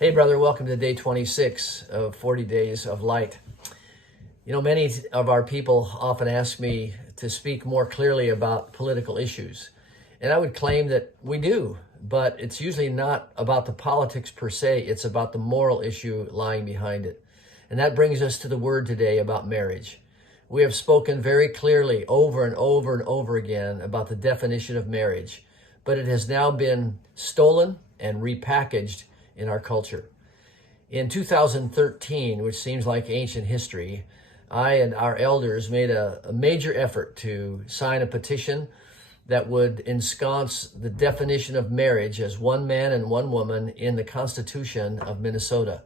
Hey, brother, welcome to day 26 of 40 Days of Light. You know, many of our people often ask me to speak more clearly about political issues. And I would claim that we do, but it's usually not about the politics per se. It's about the moral issue lying behind it. And that brings us to the word today about marriage. We have spoken very clearly over and over and over again about the definition of marriage, but it has now been stolen and repackaged in our culture. In 2013, which seems like ancient history, I and our elders made a major effort to sign a petition that would ensconce the definition of marriage as one man and one woman in the Constitution of Minnesota.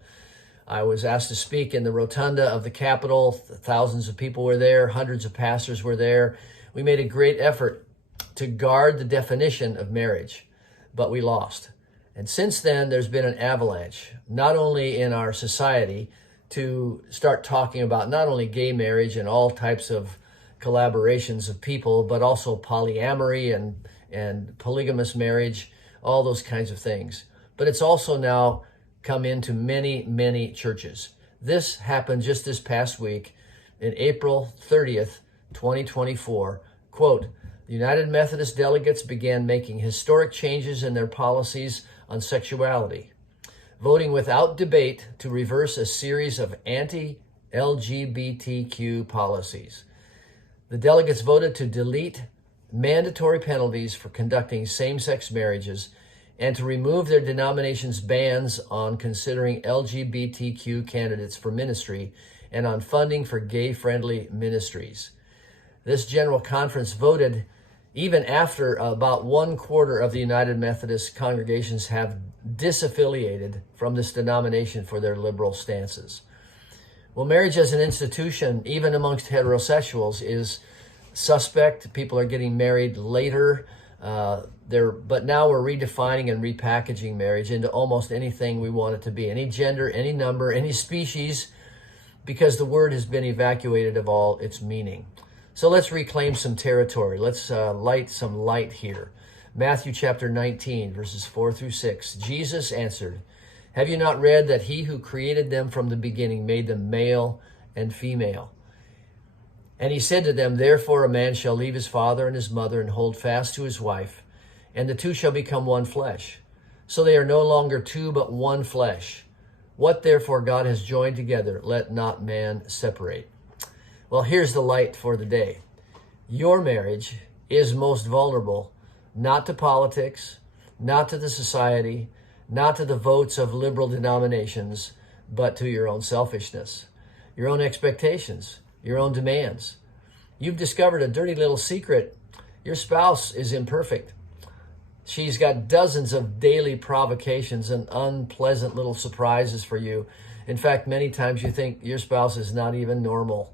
I was asked to speak in the rotunda of the Capitol. Thousands of people were there. Hundreds of pastors were there. We made a great effort to guard the definition of marriage, but we lost. And since then, there's been an avalanche, not only in our society, to start talking about not only gay marriage and all types of collaborations of people, but also polyamory and polygamous marriage, all those kinds of things. But it's also now come into many, many churches. This happened just this past week, in April 30th, 2024. Quote, "The United Methodist delegates began making historic changes in their policies on sexuality, voting without debate to reverse a series of anti-LGBTQ policies. The delegates voted to delete mandatory penalties for conducting same-sex marriages and to remove their denomination's bans on considering LGBTQ candidates for ministry and on funding for gay-friendly ministries. This General Conference voted even after about 1/4 of the United Methodist congregations have disaffiliated from this denomination for their liberal stances. Well, marriage as an institution, even amongst heterosexuals, is suspect. People are getting married later. But now we're redefining and repackaging marriage into almost anything we want it to be, any gender, any number, any species, because the word has been evacuated of all its meaning. So let's reclaim some territory. Let's light some light here. Matthew chapter 19, verses 4 through 6. Jesus answered, "Have you not read that he who created them from the beginning made them male and female? And he said to them, therefore a man shall leave his father and his mother and hold fast to his wife, and the two shall become one flesh. So they are no longer two, but one flesh. What therefore God has joined together, let not man separate." Well, here's the light for the day. Your marriage is most vulnerable, not to politics, not to the society, not to the votes of liberal denominations, but to your own selfishness, your own expectations, your own demands. You've discovered a dirty little secret. Your spouse is imperfect. She's got dozens of daily provocations and unpleasant little surprises for you. In fact, many times you think your spouse is not even normal.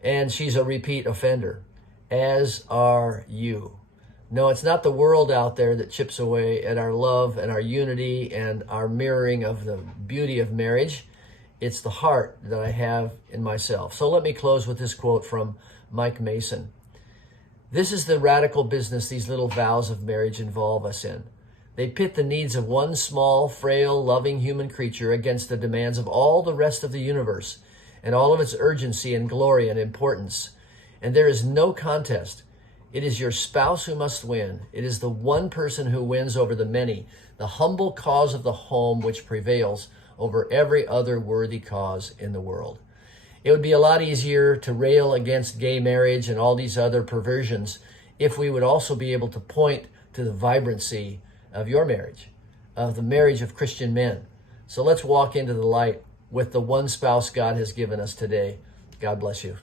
And she's a repeat offender, as are you. No, it's not the world out there that chips away at our love and our unity and our mirroring of the beauty of marriage. It's the heart that I have in myself. So let me close with this quote from Mike Mason. "This is the radical business these little vows of marriage involve us in. They pit the needs of one small, frail, loving human creature against the demands of all the rest of the universe and all of its urgency and glory and importance. And there is no contest. It is your spouse who must win. It is the one person who wins over the many, the humble cause of the home which prevails over every other worthy cause in the world." It would be a lot easier to rail against gay marriage and all these other perversions if we would also be able to point to the vibrancy of your marriage, of the marriage of Christian men. So let's walk into the light with the one spouse God has given us today. God bless you.